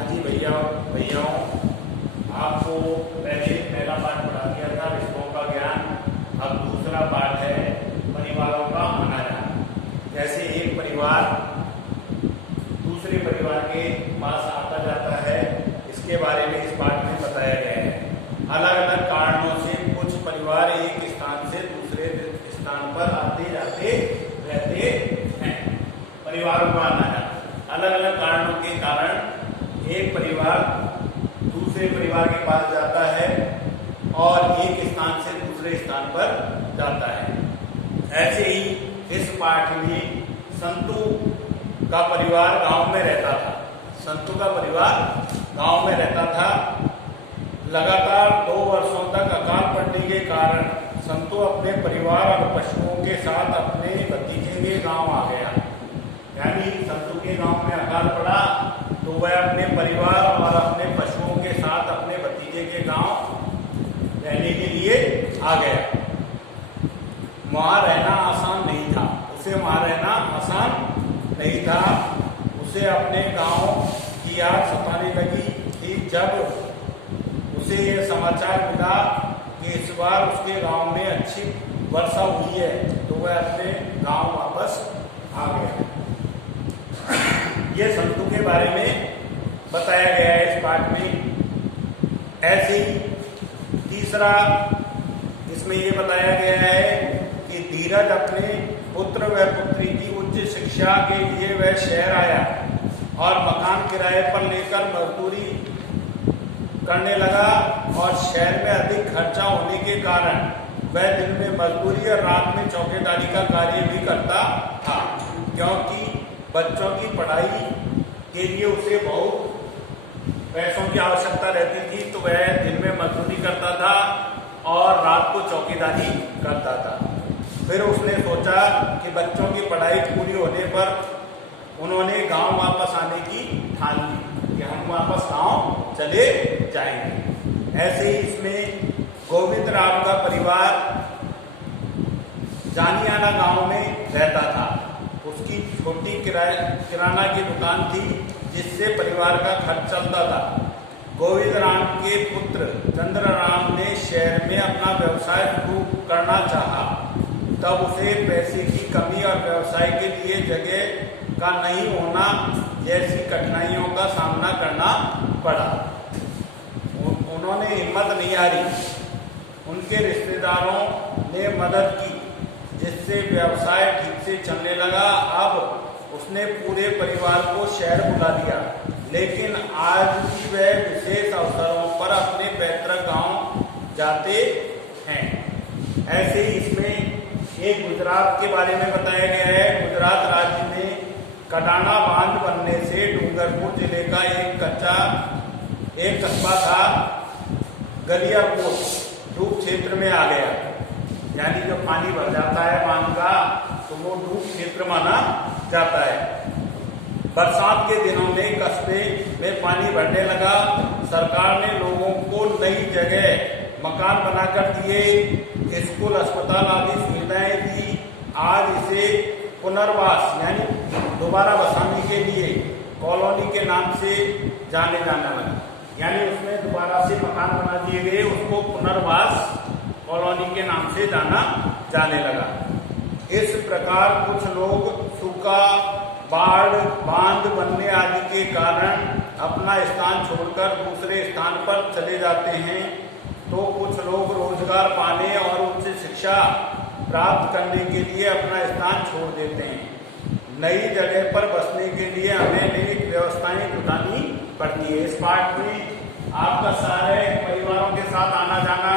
हाँ जी भैयाओं, आपको पहला पाठ पढ़ा दिया था रिश्तों का ज्ञान। अब दूसरा पाठ है परिवारों का आना जाना। जैसे एक परिवार दूसरे परिवार के पास आता जाता है, इसके बारे में इस पाठ में बताया गया है। अलग अलग कारणों से कुछ परिवार एक स्थान से दूसरे स्थान पर आते जाते रहते हैं। परिवारों का आना जाना, अलग अलग कारणों के कारण एक परिवार दूसरे परिवार के पास जाता है और एक स्थान से दूसरे स्थान पर जाता है। ऐसे ही इस पाठ में संतु का परिवार गांव में रहता था। संतु का परिवार गांव में रहता था। लगातार 2 वर्षों तक अकाल पड़ने के कारण संतु अपने परिवार और पशुओं के साथ अपने भतीजे के गांव आ गया। यानी संतु के गांव में अकाल पड़ा तो वह अपने परिवार और अपने पशुओं के साथ अपने भतीजे के गांव रहने के लिए आ गया। वहां रहना आसान नहीं था, उसे वहां रहना आसान नहीं था। उसे अपने गांव की याद सताने लगी थी। जब उसे यह समाचार मिला कि इस बार उसके गांव में अच्छी वर्षा हुई है तो वह अपने गांव वापस आ गया। ये संतु के बारे में बताया गया है इस पाठ में। ऐसे ही तीसरा इसमें ये बताया गया है कि धीरज अपने पुत्र व पुत्री की उच्च शिक्षा के लिए वह शहर आया और मकान किराए पर लेकर मजदूरी करने लगा। और शहर में अधिक खर्चा होने के कारण वह दिन में मजदूरी और रात में चौकीदारी का कार्य भी करता था, क्योंकि बच्चों की पढ़ाई के लिए उसे बहुत पैसों की आवश्यकता रहती थी। तो वह दिन में मजदूरी करता था और रात को चौकीदारी करता था। फिर उसने सोचा कि बच्चों की पढ़ाई पूरी होने पर उन्होंने गांव वापस आने की ठान ली कि हम वापस गांव चले जाएंगे। ऐसे ही इसमें गोविंद राम का परिवार जानियाना गांव में रहता था। उसकी छोटी किराना की दुकान थी जिससे परिवार का खर्च चलता था। गोविंद राम के पुत्र चंद्र राम ने शहर में अपना व्यवसाय शुरू करना चाहा। तब उसे पैसे की कमी और व्यवसाय के लिए जगह का नहीं होना जैसी कठिनाइयों का सामना करना पड़ा। उन्होंने हिम्मत नहीं हारी। उनके रिश्तेदारों ने मदद की जिससे व्यवसाय ठीक से चलने लगा। अब उसने पूरे परिवार को शहर बुला लिया, लेकिन आज भी वह विशेष अवसरों पर अपने पैतृक गांव जाते हैं। ऐसे ही इसमें एक गुजरात के बारे में बताया गया है। गुजरात राज्य में कडाना बांध बनने से डूंगरपुर जिले का एक कस्बा था गलियाकोट डूब क्षेत्र में आ गया। यानी जब पानी भर जाता है बांध का तो वो डूब क्षेत्र माना जाता है। बरसात के दिनों में कस्बे में पानी भरने लगा। सरकार ने लोगों को नई जगह मकान बनाकर दिए, स्कूल अस्पताल आदि सुविधाएं दी। आज इसे पुनर्वास यानी दोबारा बसाने के लिए कॉलोनी के नाम से जाने जाना लगा। यानी उसमें दोबारा से मकान बना दिए गए, उसको पुनर्वास कॉलोनी के नाम से जाने लगा। इस प्रकार कुछ लोग सूखा, बाढ़, बांध बनने आदि के कारण अपना स्थान छोड़कर दूसरे स्थान पर चले जाते हैं, तो कुछ लोग रोजगार पाने और उच्च शिक्षा प्राप्त करने के लिए अपना स्थान छोड़ देते हैं। नई जगह पर बसने के लिए हमें नई व्यवस्थाएं जुटानी पड़ती है। इस पाठ में आपका सारे परिवारों के साथ आना जाना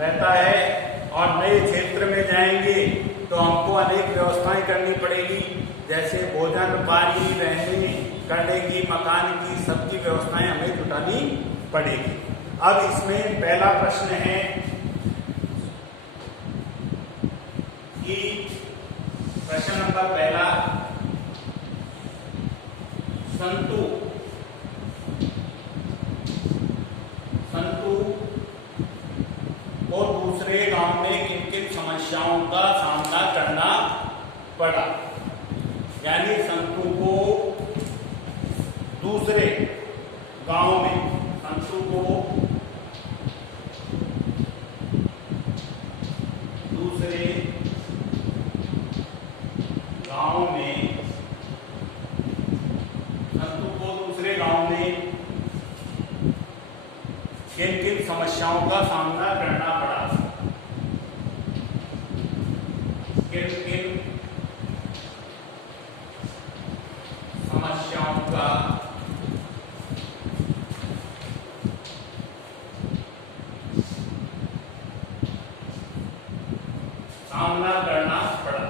रहता है और नए क्षेत्र में जाएंगे तो हमको अनेक व्यवस्थाएं करनी पड़ेगी, जैसे भोजन, पानी, रहने करने की, मकान की, सबकी व्यवस्थाएं हमें जुटानी पड़ेगी। अब इसमें पहला प्रश्न है कि प्रश्न नंबर पहला, संतु को दूसरे गांव में किन किन समस्याओं का सामना करना पड़ा। यानी संतु को दूसरे गांव में संतु को दूसरे गांव में किन किन समस्याओं का सामना करना पड़ा, किन किन समस्याओं का सामना करना पड़ा।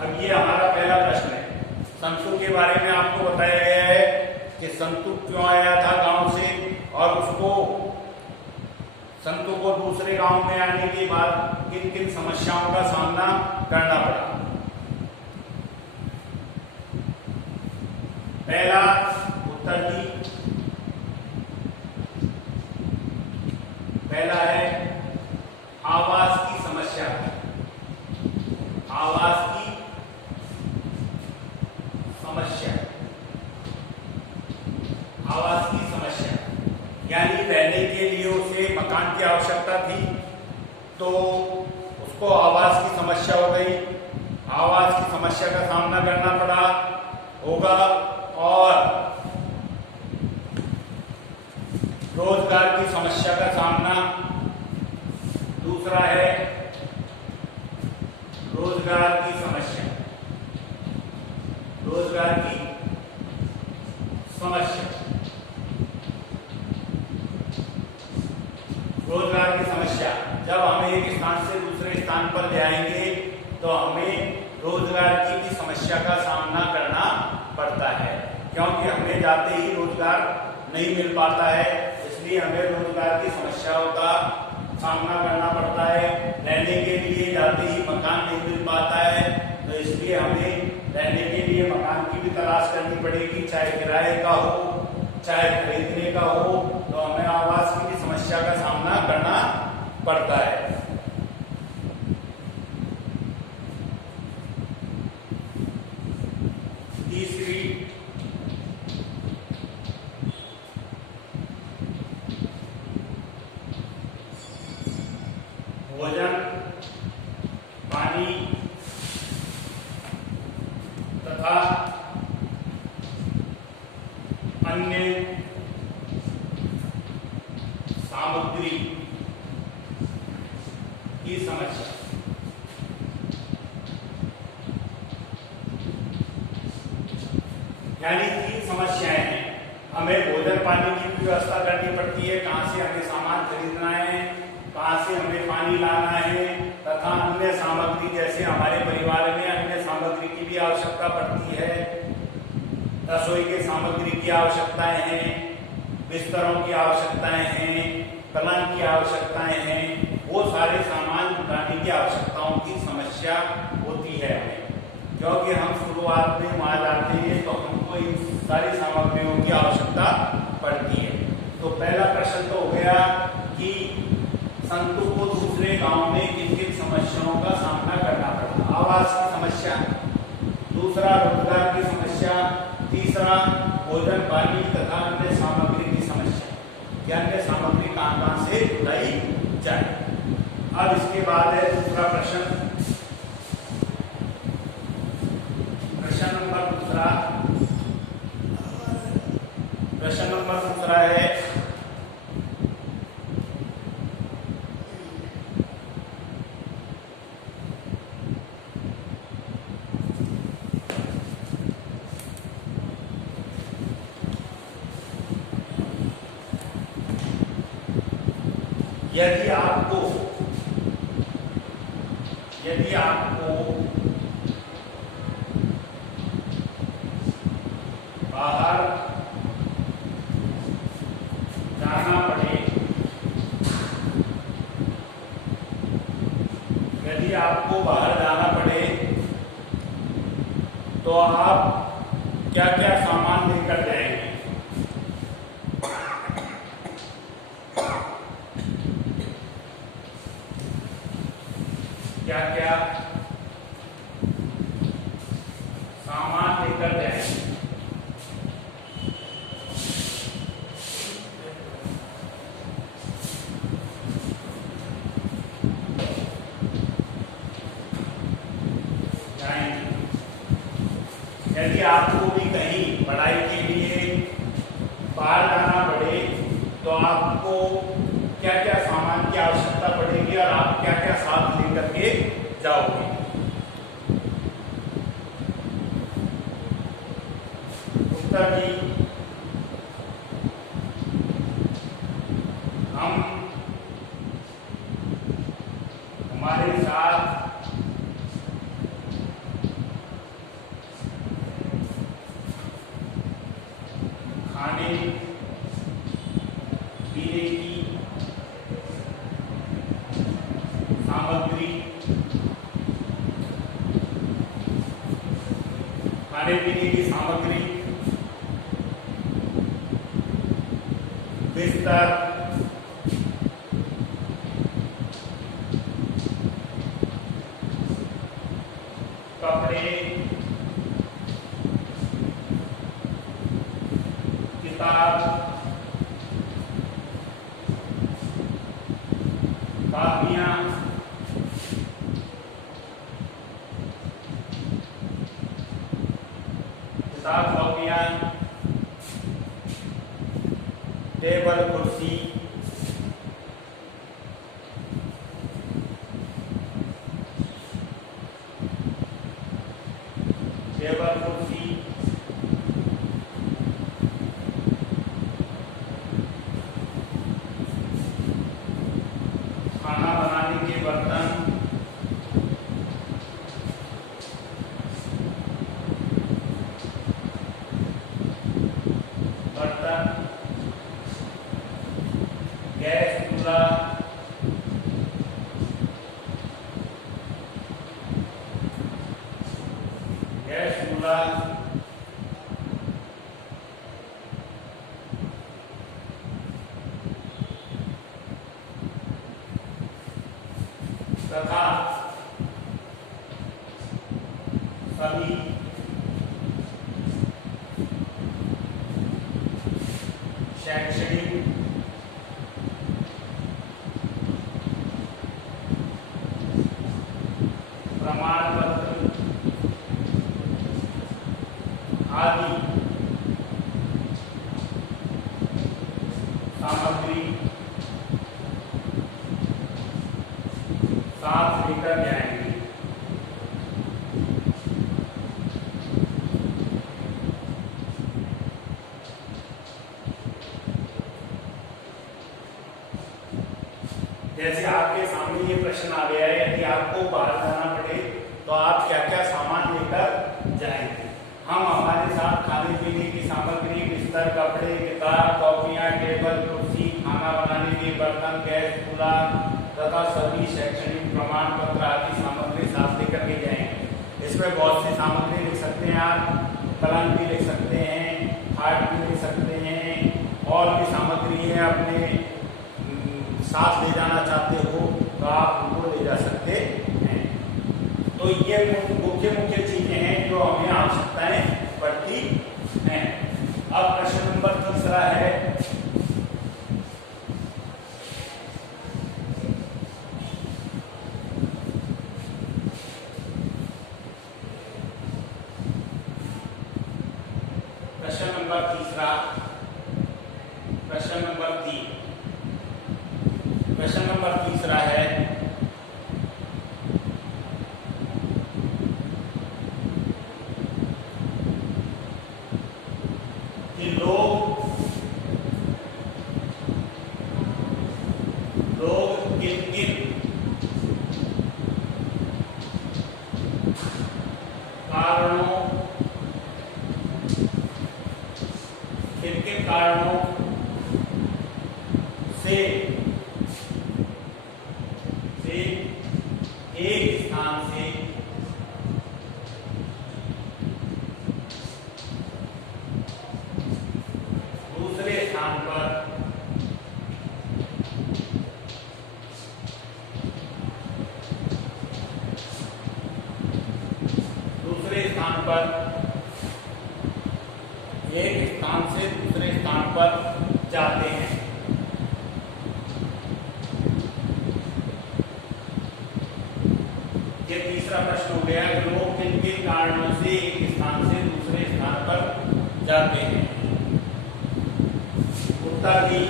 अब ये हमारा पहला प्रश्न है। संतु के बारे में आपको बताया गया है कि संतु क्यों आया था गांव से और उसको संतु को दूसरे गांव में आने के बाद किन किन समस्याओं का सामना करना पड़ा। पहला उत्तर दी, पहला है आवास की समस्या। आवास की समस्या, आवास की समस्या यानी रहने के लिए उसे मकान की आवश्यकता थी तो उसको आवास की समस्या हो गई, आवास की समस्या का सामना करना पड़ा होगा। और रोजगार की समस्या का सामना, दूसरा है रोजगार की समस्या, रोजगार की समस्या, रोजगार की समस्या। जब हमें एक स्थान से दूसरे स्थान पर ले आएंगे तो हमें रोजगार की भी समस्या का सामना करना पड़ता है, क्योंकि हमें जाते ही रोजगार नहीं मिल पाता है, इसलिए हमें रोजगार की समस्याओं का सामना करना पड़ता है। रहने के लिए जाते ही मकान नहीं मिल पाता है तो इसलिए हमें रहने के लिए मकान की भी तलाश करनी पड़ेगी, चाहे किराए का हो चाहे खरीदने का हो, तो हमें आवास की भी समस्या का सामना करना पड़ता है। तीसरी भोजन, पानी तथा अन्य सामग्री की समस्या। यानी तीन समस्याएं हैं। हमें भोजन पानी की व्यवस्था करनी पड़ती है, कहाँ से हमें सामान खरीदना है, कहाँ से हमें पानी लाना है, तथा अन्य सामग्री जैसे हमारे परिवार में अन्य सामग्री की भी आवश्यकता पड़ती है। रसोई के सामग्री की आवश्यकताएं हैं, बिस्तरों की आवश्यकताएं हैं, पलंग की आवश्यकताएं हैं, वो सारे सामान जुटाने की आवश्यकताओं की समस्या होती है हमें, क्योंकि हम शुरुआत में वहां जाते हैं तो हमको इन सारी सामग्रियों की आवश्यकता पड़ती है। तो पहला प्रश्न तो हो गया कि संतु को दूसरे गांव में किन किन समस्याओं का सामना करना पड़ा। आवास की समस्या, दूसरा रोजगार की समस्या, तीसरा भोजन पानी तथा अन्य सामग्री की समस्या। अन्य सामग्री कहां से जुटाई जाए। अब इसके बाद है दूसरा प्रश्न, प्रश्न नंबर दूसरा। प्रश्न नंबर दूसरा है यदि आपको बाहर जाना पड़े, यदि आपको बाहर जाना पड़े तो आप क्या क्या सामान लेकर जाएंगे। क्या क्या सामान लेकर जाएंगे। यदि आपको भी कहीं पढ़ाई के लिए बाहर जाना पड़े तो आपको क्या क्या सामान की आवश्यकता पड़ेगी और आप क्या क्या साथ लेकर के जाओगे। उत्तर जी, हम हमारे साथ खाने पीने की सामग्री, खाने पीने की सामग्री, बिस्तर, कपड़े, किताब, कापियां, किताब कापियां, टेबल कुर्सी, टेबल कुर्सी, खाना बनाने के बर्तन, गैस चूल्हा, गैस चूल्हा, तथा सभी शैक्षणिक प्रमाण पत्र आदि सामग्री साथ लेकर जाएंगे। जैसे आपके सामने ये प्रश्न आ गया है, यदि आपको बाहर जाना पड़े तो आप क्या क्या सामान लेकर जाएंगे। हम हमारे साथ खाने पीने की सामग्री, बिस्तर, कपड़े, किताब, कॉपियां, टेबल कुर्सी, खाना बनाने के बर्तन, गैस चूल्हा तथा सभी शैक्षणिक प्रमाण पत्र आदि सामग्री साथ लेकर के जाएंगे। इसमें बहुत सी सामग्री लिख सकते हैं आप, कलम भी लिख सकते हैं, खाट भी लिख सकते हैं, और भी सामग्री है अपने साथ ले जाना चाहते हो तो आप उनको ले जा सकते हैं। तो ये मुख्य मुख्य चीजें हैं जो हमें आवश्यकताएं पड़ती हैं। अब प्रश्न नंबर तीसरा है, प्रश्न नंबर तीसरा, प्रश्न नंबर 3, प्रश्न नंबर तीसरा है कि लोग किन किन कारणों, किन किन कारणों से एक स्थान से दूसरे स्थान पर दूसरे स्थान पर, एक स्थान से दूसरे स्थान पर जाते हैं। ये तीसरा प्रश्न हो गया कि लोग किन किन कारणों से एक स्थान से दूसरे स्थान पर जाते हैं। उत्तर भी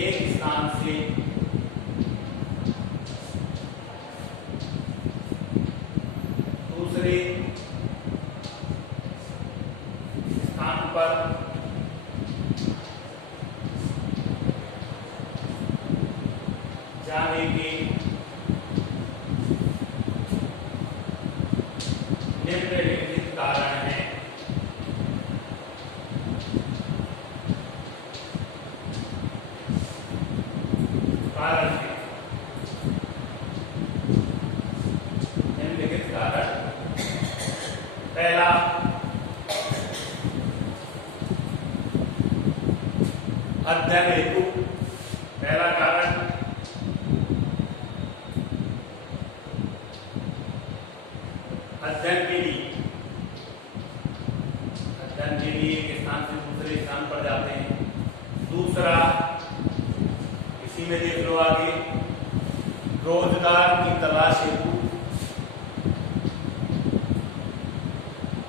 एक स्थान से दूसरे स्थान पर जाने के निम्नलिखित कारण हैं। कारण है निम्नलिखित कारण। पहला, अध्ययन हेतु। पहला कारण अध्ययन के लिए, अध्ययन के लिए एक स्थान से दूसरे स्थान पर जाते हैं। दूसरा, इसी में देख लो आगे, रोजगार की तलाश हेतु।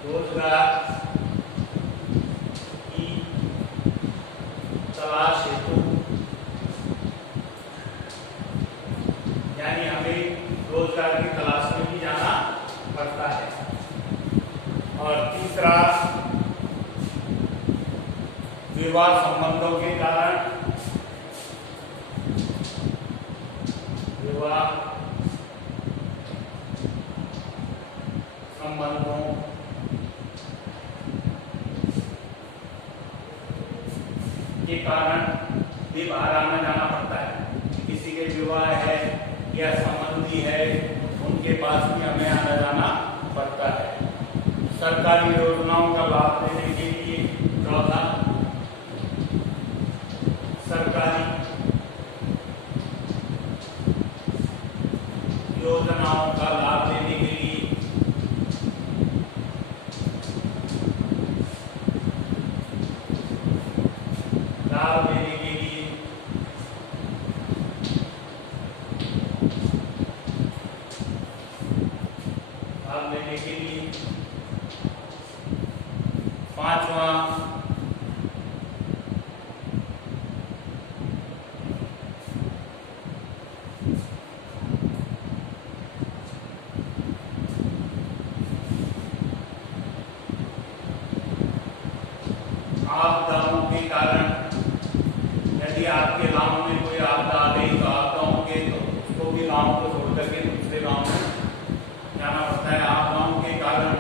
रोजगार की तलाश हेतु, यानी हमें रोजगार की तलाश में भी जाना पड़ता है। और तीसरा, विवाह संबंधों के कारण। विवाह संबंधों के कारण भी बाहर आना जाना पड़ता है। किसी के विवाह है या संबंधी है, उनके पास भी हमें आना जाना पड़ता है। सरकारी योजनाओं का लाभ लेने के लिए। चौथा, सरकारी योजनाओं का लाभ लेने के लिए। लाभ लेने के लिए लाभ लेने के लिए। पांचवा, आपदाओं के कारण। यदि आपके गांव में कोई आपदा आ गई तो आपदाओं के, तो उसको भी गांव को छोड़ करके दूसरे गांव में जाना पड़ता है। आपदाओं के कारण।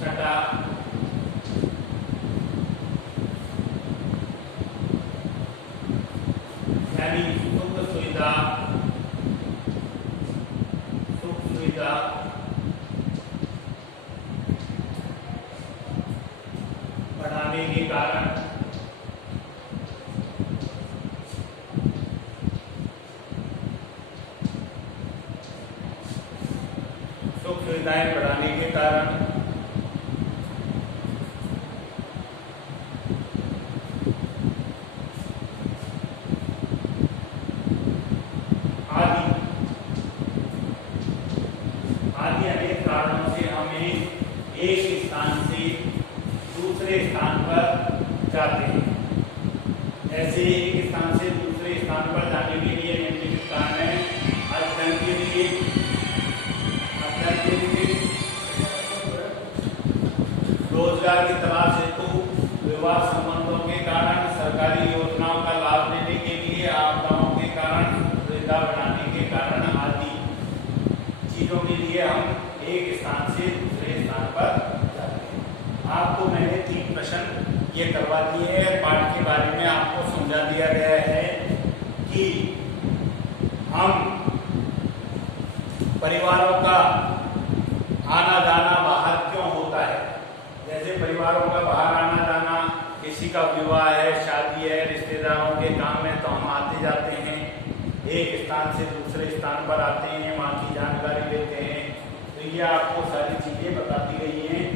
छठा, यानी सुख सुविधा बढ़ाने के कारण। सुख सुविधाएं बढ़ाने के कारण। आदि आदि अनेक कारणों से हमें एक स्थान से दूसरे स्थान पर जाते हैं। ऐसे एक स्थान से दूसरे स्थान पर जाने के लिए निम्नलिखित कारण है। अध्ययन के लिए, रोजगार की तलाश हेतु, विवाह संबंधों के कारण, सरकारी योजनाओं का लाभ लेने के लिए, आपदाओं के कारण, सुविधा बढ़ाने के कारण आदि चीजों के लिए हम एक स्थान से दूसरे स्थान पर जाते हैं। आपको मैंने 3 प्रश्न ये करवा दिए हैं। पाठ के बारे में आपको समझा दिया गया है कि हम परिवारों का आना जाना बाहर क्यों होता है। जैसे परिवारों का बाहर आना जाना, किसी का विवाह है, शादी है, रिश्तेदारों के काम में, तो हम आते जाते हैं, एक स्थान से दूसरे स्थान पर आते हैं, वहाँ की जानकारी लेते हैं। तो ये आपको सारी चीज़ें बता दी गई हैं